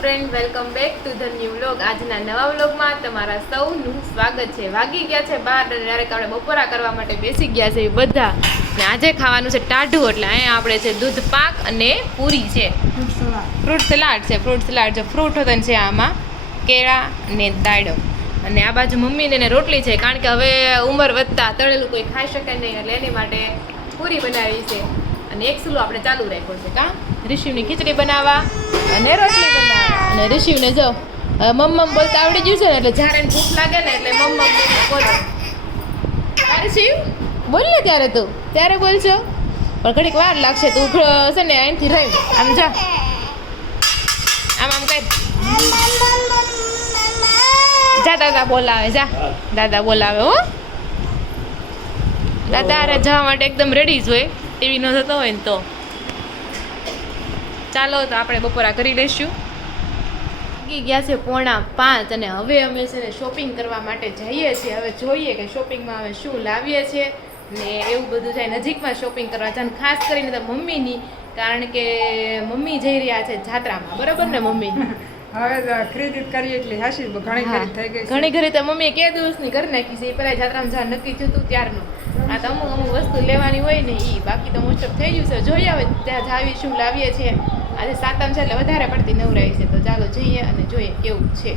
Friend, welcome back to the new vlog. આજના નવા વ્લોગમાં તમારા સૌનું સ્વાગત છે. વાગી ગયા છે 12 અને ડાયરેક્ટ આપણે બપોરા કરવા માટે બેસી ગયા છે બધા. ને આજે ખાવાનું છે ટાઢું, એટલે અહીંયા આપણે છે દૂધ પાક અને પૂરી છે, ફ્રૂટ સલાડ છે. ફ્રૂટ હોતા છે આમાં કેળા અને દાડો, અને આ બાજુ મમ્મીને ને રોટલી છે, કારણ કે હવે ઉંમર વધતા તળેલું કોઈ ખાઈ શકે નહીં, એટલે એની માટે પૂરી બનાવી છે. અને એક સુલો આપણે ચાલુ રાખ્યો છે કા ઋષિવની ખીચડી બનાવવા અને રોટલી બનાવવા. અને ઋષિવને જો મમ્મ બોલતા આવડી ગયું છે ને, એટલે જ્યારે ભૂખ લાગે ને એટલે મમ્મ બોલે. ઋષિવ બોલ ને ત્યારે બોલશો, પણ ઘડીક વાર લાગશે. તું છે ને અહીંથી રહી આમ જા, આમ કઈ જા, દાદા બોલાવે, જા દાદા બોલાવે. હો દાદા અરે જવા માટે એકદમ રેડી જ હોય, ટીવી ન થતો હોય ને તો. ચાલો તો આપણે બપોરા કરી લઈશું. વાગી ગયા છે 4:45 અને હવે અમે છે ને શોપિંગ કરવા માટે જઈએ છીએ. હવે જોઈએ કે શોપિંગમાં અમે શું લાવીએ છીએ ને એવું બધું છે. નજીકમાં શોપિંગ કરવા છે, ખાસ કરીને તો મમ્મીની, કારણ કે મમ્મી જઈ રહ્યા છે જાત્રામાં. બરાબર ને મમ્મી? હવે ખરીદી કરી એટલી હાસી ઘણી ખરીદ થઈ ગઈ. ઘણી ઘરી તો મમ્મીએ કે દિવસની કરી નાખી છે. એ પહેલાં જાત્રામાં જવા નક્કી થયું હતું ત્યારનું. આ તો અમુક વસ્તુ લેવાની હોય ને એ, બાકી તો મોસ્ટ ઓફ થઈ ગયું છે. જોઈએ હવે ત્યાં જાવી શું લાવીએ છીએ. આજે સાતમ છે એટલે વધારે પડતી નવરાઈ છે, તો ચાલો જઈએ અને જોઈએ કેવું છે.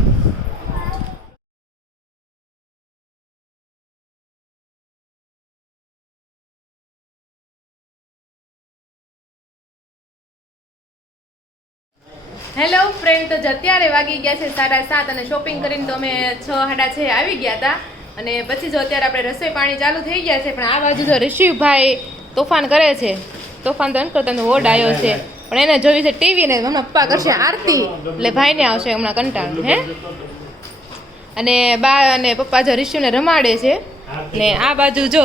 હેલો ફ્રેન્ડ, તો અત્યારે વાગી ગયા છે 7:30 અને શોપિંગ કરીને તો અમે 6:30 આવી ગયા હતા. અને પછી જો અત્યારે આપણે રસોઈ પાણી ચાલુ થઈ ગયા છે. પણ આ બાજુ જો ઋષિભાઈ તોફાન કરે છે. તોફાન તો ન કરતા વોર્ડ આવ્યો છે, પણ એને જોવી છે ટીવી ને. હમણાં પપ્પા કરશે આરતી, એટલે ભાઈને આવશે હમણાં કંટાળ. હે અને બા અને પપ્પા જો ઋષિને રમાડે છે. ને આ બાજુ જો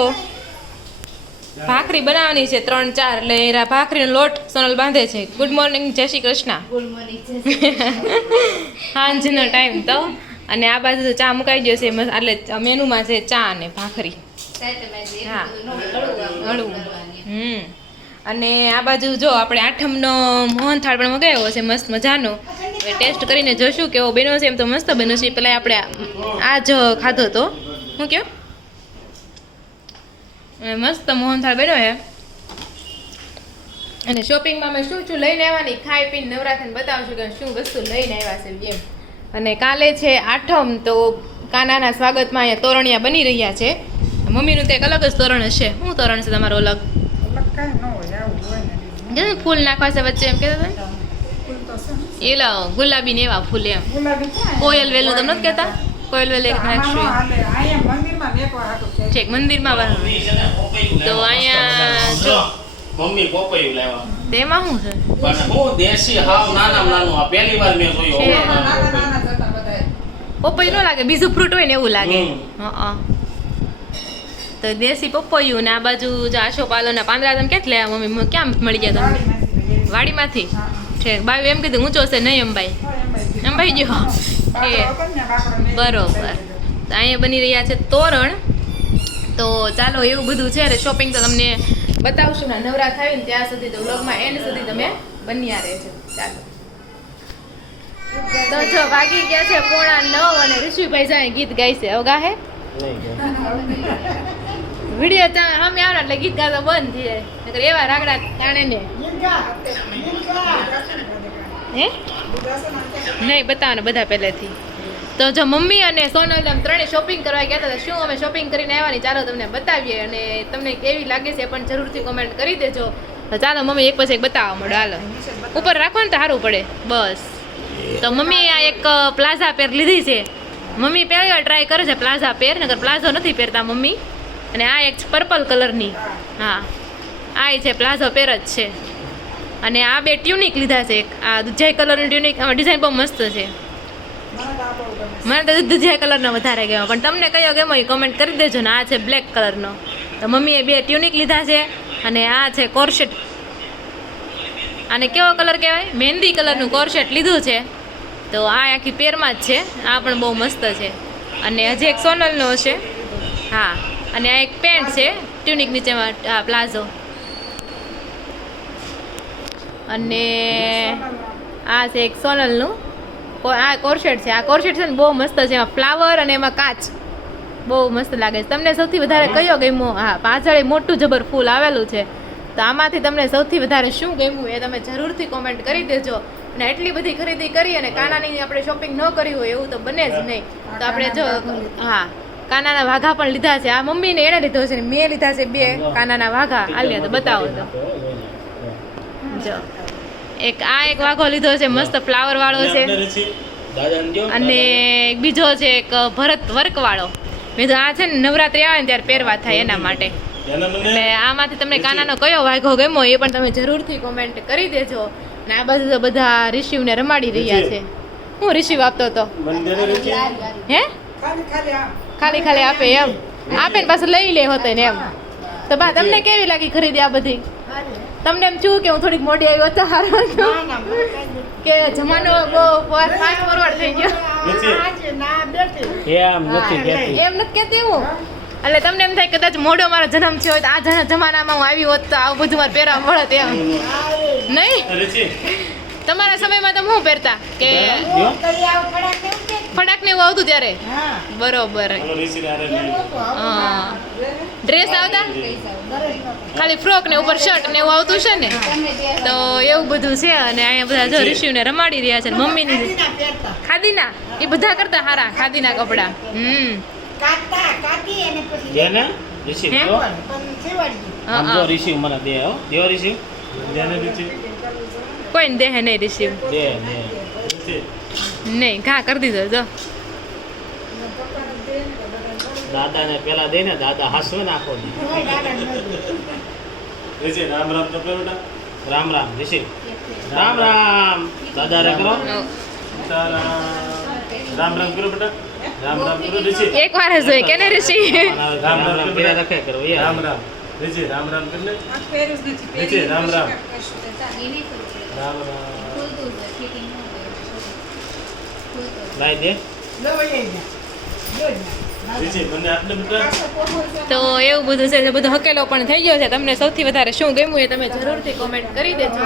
ભાખરી બનાવવાની છે 3-4, એટલે ભાખરીનો લોટ સોનલ બાંધે છે. ગુડ મોર્નિંગ, જય શ્રી કૃષ્ણ. Good morning. સાંજનો ટાઈમ તો. અને આ બાજુ તો ચા મુકાઈ ગયો છે, એટલે મેનુમાં છે ચા અને ભાખરી. હા હળવું. અને આ બાજુ જો આપણે આઠમનો મોહનથાળ પણ મગાવ્યો છે મસ્ત મજાનો. હવે ટેસ્ટ કરીને જોશું કેવો બન્યો છે. એમ તો મસ્ત બન્યો છે. પહેલાં આપણે આ જ ખાધો હતો. શું કહો? મસ્ત મોહનથાળ બન્યો છે. અને શોપિંગમાં અમે શું શું લઈને આવવાની, ખાઈ પીને નવરાત્રિને બતાવશું કે શું વસ્તુ લઈને આવ્યા છે એમ. અને કાલે છે આઠમ, તો કાનાના સ્વાગતમાં અહીંયા તોરણિયા બની રહ્યા છે. મમ્મીનું તો એક અલગ જ તોરણ હશે. શું તોરણ છે તમારો અલગ? ફૂલ નાખવા છે વચ્ચે એમ કહેતા હતા. એલા ગુલાબી ને એવા ફૂલ એમ. કોયલ વેલ નું તમે નથી કહેતા? કોયલ વેલ એક નાખશું ઠીક મંદિરમાં. તો અહીંયા જો મમ્મી પોપૈયું લાવ્યા. તેમાં શું છે? પણ હું દેશી હાવ નાનું આ પહેલી વાર મેં જોયું. પપૈયું ન લાગે, બીજું ફ્રૂટ હોય ને એવું લાગે. તો દેશી પપૈયું ને આ બાજુ જો આશોપાલવના પાંદડા તમે ક્યાંથી લેવા મમ્મી? ક્યાં મળી ગયા તમને? વાડીમાંથી? ઠીક. બાયું એમ કીધું ઊંચો છે નહીં અંબાઈ? અંબાઈ ગયો. બરોબર. તો અહીંયા બની રહ્યા છે તોરણ. તો ચાલો એવું બધું છે. અને શોપિંગ તો તમને બતાવશું ને નવરાત આવી ને ત્યાં સુધી, તો વ્લોગમાં એન્ડ સુધી તમે બન્યા રહેજો. ચાલો તો જો વાગી ગયા છે 8:45 અને ઋષિભાઈ જાય ગીત ગાય છે. હવે ગાહે વિડીયો સામે આવે એટલે ગીત ગાતો બંધ થઈ જાય. નકર એવા રાગડા તાણે ને હે નહીં બતાવવાના બધા પહેલેથી. તો જો મમ્મી અને સોનલ એમ ત્રણે શોપિંગ કરવા ગયા હતા. શું અમે શોપિંગ કરીને આવ્યા ચાલો તમને બતાવીએ, અને તમને કેવી લાગે છે પણ જરૂરથી કોમેન્ટ કરી દેજો. તો ચાલો મમ્મી એક પછી એક બતાવવા મળો. હાલો ઉપર રાખો ને તો સારું પડે. બસ. તો મમ્મી આ એક પ્લાઝા પેર લીધી છે. મમ્મી પહેલી વાર ટ્રાય કરે છે પ્લાઝા પેર, નકર પ્લાઝો નથી પહેરતા મમ્મી. અને આ એક પર્પલ કલરની, હા આ છે પ્લાઝો પેર જ છે. અને આ બે ટ્યુનિક લીધા છે. આ દુધિયા કલરની ટ્યુનિક, આમાં ડિઝાઇન બહુ મસ્ત છે. મને તો દુધિયા કલરનો વધારે ગયો, પણ તમને કયો ગમો એ કમેન્ટ કરી દેજો ને. આ છે બ્લેક કલરનો. તો મમ્મીએ બે ટ્યુનિક લીધા છે. અને આ છે કોર્સેટ. આને કેવો કલર કહેવાય? મહેંદી કલરનું કોર્સેટ લીધું છે. તો આ આખી પેરમાં જ છે. આ પણ બહુ મસ્ત છે. અને હજી એક સોનલનો છે. હા. અને આ એક પેન્ટ છે ટ્યુનિક નીચેમાં, પ્લાઝો. અને આ છે એક સોનલનું આ કોરસેટ છે. આ કોરસેટ છે ને બહુ મસ્ત છે, એમાં ફ્લાવર અને એમાં કાચ બહુ મસ્ત લાગે છે. તમને સૌથી વધારે કયો ગમ્યો? હા, પાછળ મોટું જબર ફૂલ આવેલું છે. તો આમાંથી તમને સૌથી વધારે શું ગમ્યું એ તમે જરૂરથી કોમેન્ટ કરી દેજો. અને એટલી બધી ખરીદી કરી અને કાનાની આપણે શોપિંગ ન કરી હોય એવું તો બને જ નહીં. તો આપણે જો હા કાનાના વાઘા પણ લીધા છે. આ મમ્મીને એણે લીધો છે ને મેં લીધા છે 2 કાનાના વાઘા. આલ્યા તો બતાવો તો જો એક વાઘો લીધો છે, મસ્ત ફ્લાવર વાળો છે, અને એક બીજો છે એક ભરત વર્ક વાળો. મેં તો આ છે ને નવરાત્રી આવે ને ત્યારે પહેરવા થાય એના માટે. એટલે આમાંથી તમને કાનાનો કયો વાઘો ગમ્યો એ પણ તમે જરૂરથી કોમેન્ટ કરી દેજો. ને આ બાજુ તો બધા રિશિવને રમાડી રહ્યા છે. હું રિશિવ આપતો હતો હે ખાલી ખાલી આપે એમ આપે ને પાછું લઈ લે હોતે ને એમ. તો બા તમને કેવી લાગી ખરીદી આ બધી? તમને એમ છું કે હું થોડીક મોટી આવી તો હારો કે જમાનો બહુ ફાસ્ટ ફોરવર્ડ થઈ ગયો એમ નથી કહેતી હું. એટલે તમને એમ થાય કદાચ મોડો મારો જન્મ થયો હોય તો આ જમાનામાં હું આવી હોત તો આવું બધું મારે પહેરવા મળત એમ નહીં? તમારા સમયમાં તમે શું પહેરતા કે ફટાક ને એવું આવતું ત્યારે? બરોબર. ડ્રેસ આવતા ખાલી ફ્રોક ને ઉપર શર્ટ ને એવું આવતું છે ને? તો એવું બધું છે. અને અહીંયા બધા જો રિશિવને રમાડી રહ્યા છે. મમ્મીની ખાદીના એ બધા કરતા હારા ખાદીના કપડા. કોઈ ને દેહે નહીં રિશિવ નહીં ઘા કરી દીધો જો દાદા ને પેલા દે ને દાદા હાસવે નાખો રામ રામ તો બેટા રામ રામ ઋષિ રામ રામ દાદા રે કરો રામ રામ કરો બેટા રામ રામ કરો ઋષિ એક વાર જ હોય કે ને ઋષિ રામ રામ પેલા રખે કરો એ રામ રામ ઋષિ રામ રામ કરી લે ઋષિ રામ રામ રામ રામ લાઈ દે તો એવું બધું છે. બધું હકેલો પણ થઈ ગયો છે. તમને સૌથી વધારે શું ગમ્યું એ તમે જરૂરથી કોમેન્ટ કરી દેજો.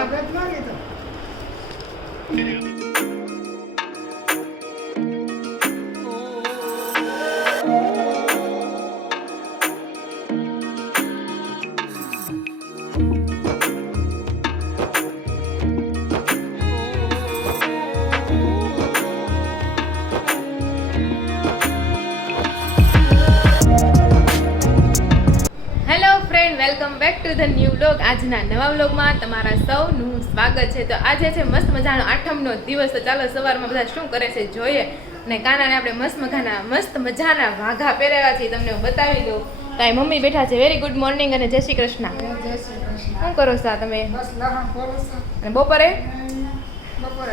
Welcome back to the new vlog. આજના નવા વ્લોગમાં તમારા સૌનું સ્વાગત છે. તો આજે છે મસ્ત મજાનો આઠમનો દિવસ. તો ચાલો સવારમાં બધા શું કરે છે જોઈએ. અને કાનાને આપણે મસ્ત મજાના વાઘા પહેરાવ્યા છે તમને હું બતાવી દઉં. તો આ મમ્મી બેઠા છે. વેરી ગુડ મોર્નિંગ અને જય શ્રી કૃષ્ણ. શું કરો છો તમે? અને બપોરે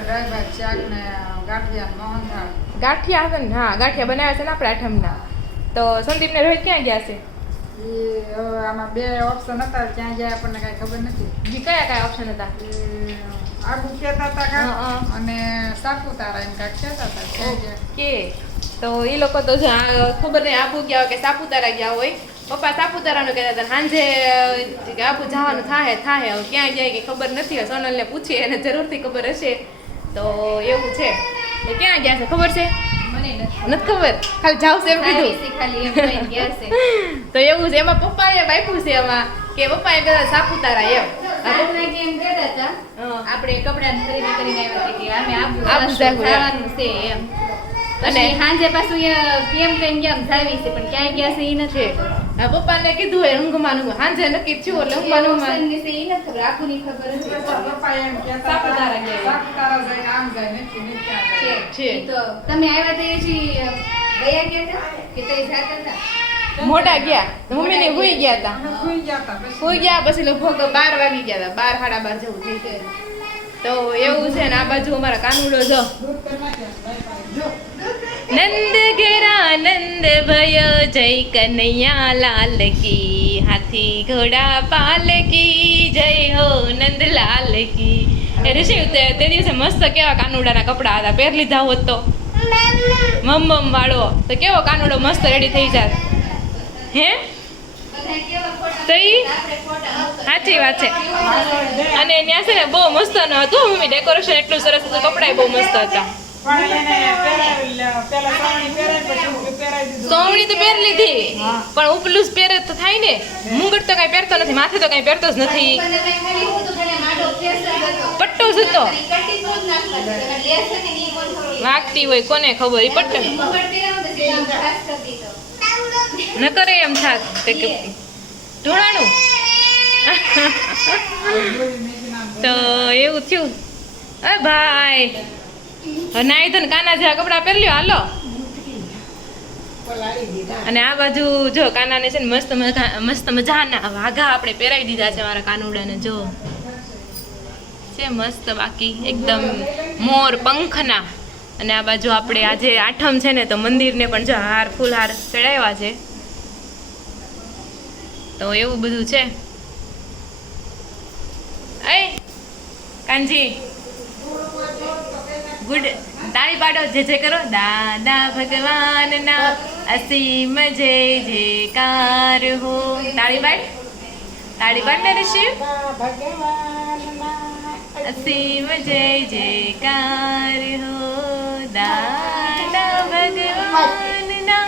દાળ શાક ને ગાંઠિયા મોહનથાળ. ગાંઠિયા હશે ને? હા, ગાંઠિયા બનાવ્યા છે ને આપણે આઠમના. તો સંદીપ ને રોહિત ક્યાં ગયા છે? આમાં 2 ઓપ્શન હતા, ક્યાં ગયા આપણને કઈ ખબર નથી. કયા ઓપ્શન હતા? આબુ કહેતા હતા અને સાપુતારા એમ કાંઈક કહેતા હતા. ઓકે. તો એ લોકો તો જો ખબર નહીં આબુ ગયા હોય કે સાપુતારા ગયા હોય. પપ્પા સાપુતારાનું કહેતા હતા. સાંજે આબુ જવાનું થાય હવે ક્યાં જાય કે ખબર નથી. સોનલને પૂછીએ એને જરૂરથી ખબર હશે. તો એવું છે. એ ક્યાં ગયા છે ખબર છે? નથી ખબર, ખાલી જાવ છે એમ કીધું. તો એવું છે. એમાં પપ્પાએ બાપ્યું છે એમાં કે પપ્પાએ કહેતા સાપુતારા એમ. આપણે કપડાની ખરીદી કરીને આવ્યા કે અમે આબુ જવાનું છે એમ. અને સાંજે પાછું કેમ કઈ ગયા જાવી છે પણ ક્યાં ગયા છે એ નથી. પપ્પાને કીધું હોય ઊંઘમાં સાંજે નક્કી થયું એટલે ઊંઘમાં એ નથી ખબર, આખુની ખબર નથી. પપ્પા એમ કહેતા સાપુતારા ગયા. સાપુતારા જઈને આમ જાય નથી છે. તો તમે આવ્યા તો ગયા હતા કે તઈ જાતા હતા? મોટા ગયા મમ્મી ને હુઈ ગયા હતા. સુઈ ગયા હતા. પછી હુઈ ગયા પછી લગભગ 12 વાગી ગયા હતા. 12 સાડા 12 જેવું થઈ ગયું. તો એવું છે ને આ બાજુ અમારા કાનુડો જો દૂધ કરી નાખ્યા. જો નંદ ઘેરા નંદ ભયો જય કનૈયા લાલ કી હાથી ઘોડા પાલ કી જય હો નંદલાલ કી. એ ઋષિ તે દિવસે મસ્ત કેવા કાનુડાના કપડા હતા. પહેર લીધા હોત તો મમ વાળો તો કેવો કાનુડો મસ્ત રેડી થઈ જાય. હે તઈ સાચી વાત છે. અને ત્યાં છે ને બહુ મસ્ત ન હતું મમ્મી ડેકોરેશન એટલું સરસ હતું. કપડાય બહુ મસ્ત હતા. પણ એને પેલા સાવણી પહેરાય પછી હું પહેરાવી દીધું. સોવણી તો પહેરી લીધી હા. પણ ઉપલું જ પહેરે તો થાય ને મુંગટ તો કઈ પહેરતો નથી માથે તો કઈ પહેરતો જ નથી મને કઈ ખાલી હું તો ખાલી માડો ફેસ જ હતો. પટ્ટો જ હતો કટી તો જ નાખવા દે. તમે લેસ છે ને ઈ કોણ ખબર. વાગતી હોય કોને ખબર ઈ પટ્ટો મુગટ પહેરાવું તો જે આમ ખાસ કરતી તો. ન કરે એમ થાક કે ઢોળાણું તો એવું થયું અ ભાઈ હવે નાઈ ધોઈને કાના જેવા કપડાં પહેરી લ્યો હાલો અને આ બાજુ જો કાનાને છે ને મસ્ત મજાના વાઘા આપણે પહેરાવી દીધા છે મારા કાનુડાને જો છે મસ્ત બાકી એકદમ મોર પંખના અને આ બાજુ આપણે આજે આઠમ છે ને તો મંદિરને પણ જો હાર ફૂલહાર ચડાવ્યા છે તો એવું બધું છે એ કાનજી ગુડ તાળી પાડો જે કરો દાદા ભગવાનના અસીમ જય જયકાર હો તાળી પાડ ને ઋષિ અસીમ જય જયકાર હો દાદા ભગવાનના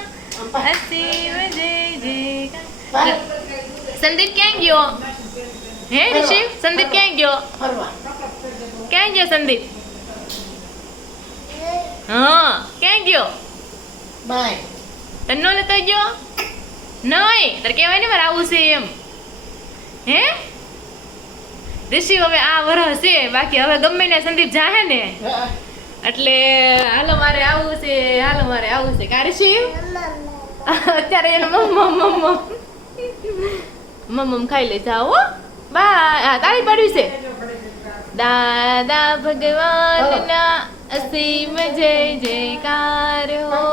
અસીમ જય જયકાર સંદીપ ક્યાં ગયો હે ઋષિ સંદીપ ક્યાં ગયો સંદીપ હા ક્યાં ગયો તને નો લેતો ગયો નહીં તારે કહેવાય ને મારે આવું છે એમ હે ઋષિ હવે આ વરસ છે બાકી હવે ગમે ને સંદીપ જાહે ને એટલે હાલો મારે આવું છે કા ઋષિ અત્યારે એને મમ્મ ખાઈ લે જાઓ બા તાળી પાડવી છે દાદા ભગવાનના અસીમ જય જયકાર હો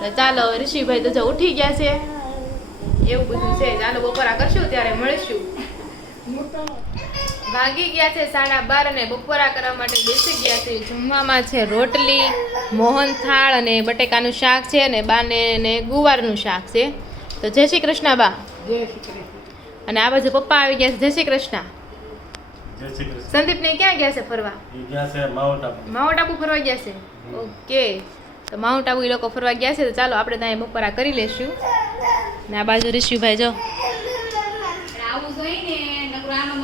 તો ચાલો ઋષિભાઈ તો જો ઉઠી ગયા છે એવું બધું છે ચાલો બપોરા કરશું ત્યારે મળીશું વાગી ગયા છે 12:30 અને બપોરા કરવા માટે બેસી ગયા છે જમવામાં છે રોટલી મોહનથાળ અને બટેકાનું શાક છે અને બાને ને ગુવારનું શાક છે તો જય શ્રી કૃષ્ણ બા અને આ બાજુ પપ્પા આવી ગયા છે જય શ્રી કૃષ્ણ જય શ્રી કૃષ્ણ. સંદીપ ને ક્યાં ગયા છે ફરવા ઈ ગયા છે માઉન્ટ આબુ. માઉન્ટ આબુ ફરવા ગયા છે ઓકે તો માઉન્ટ આબુ એ લોકો ફરવા ગયા છે તો ચાલો આપણે ત્યાં બપોરા કરી લેશું ને આ બાજુ ઋષિભાઈ જો આવું જોઈને નકરું આમાં